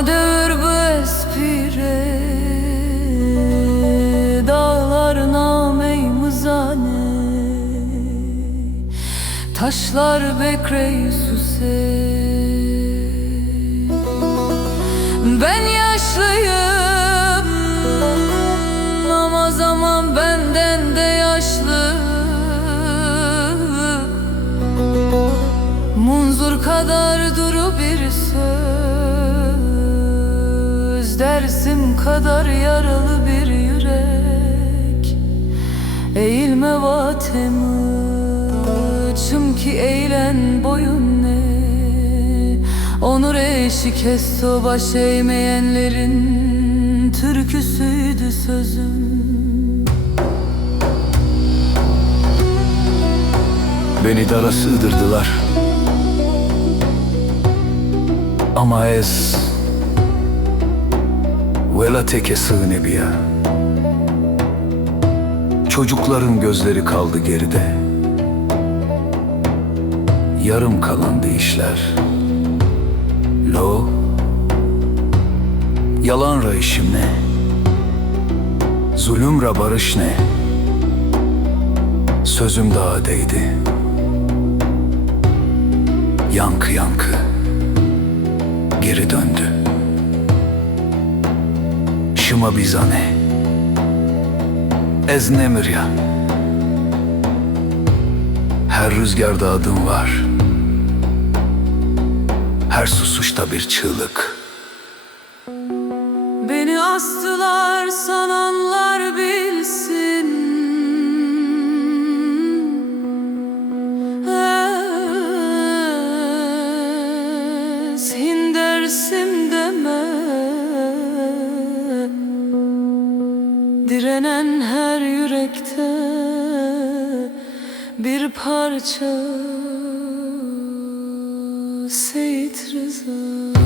Amadeus bu espire, dağlar name-i mızane, taşlar bekre-i suse. Ben yaşlıyım ama zaman benden de yaşlı. Munzur kadar duru bir söz, dersim kadar yaralı bir yürek. Eğilme vatemi, çünkü eğlen boyun ne. Onur eşik esto baş eğmeyenlerin türküsüydü sözüm. Beni dara sığdırdılar ama ez vela teke sığnebiya. Çocukların gözleri kaldı geride, yarım kalandı işler. Lo, yalan ra işim ne, zulüm ra barış ne. Sözüm dağa değdi, yankı yankı geri döndü. Şıma bizane ez nemir ya. Her rüzgarda adım var, her susuşta bir çığlık. Beni astılar sananlar bilsin, ezhin dersim deme. Direnen her yürekte bir parça Seyit Rıza.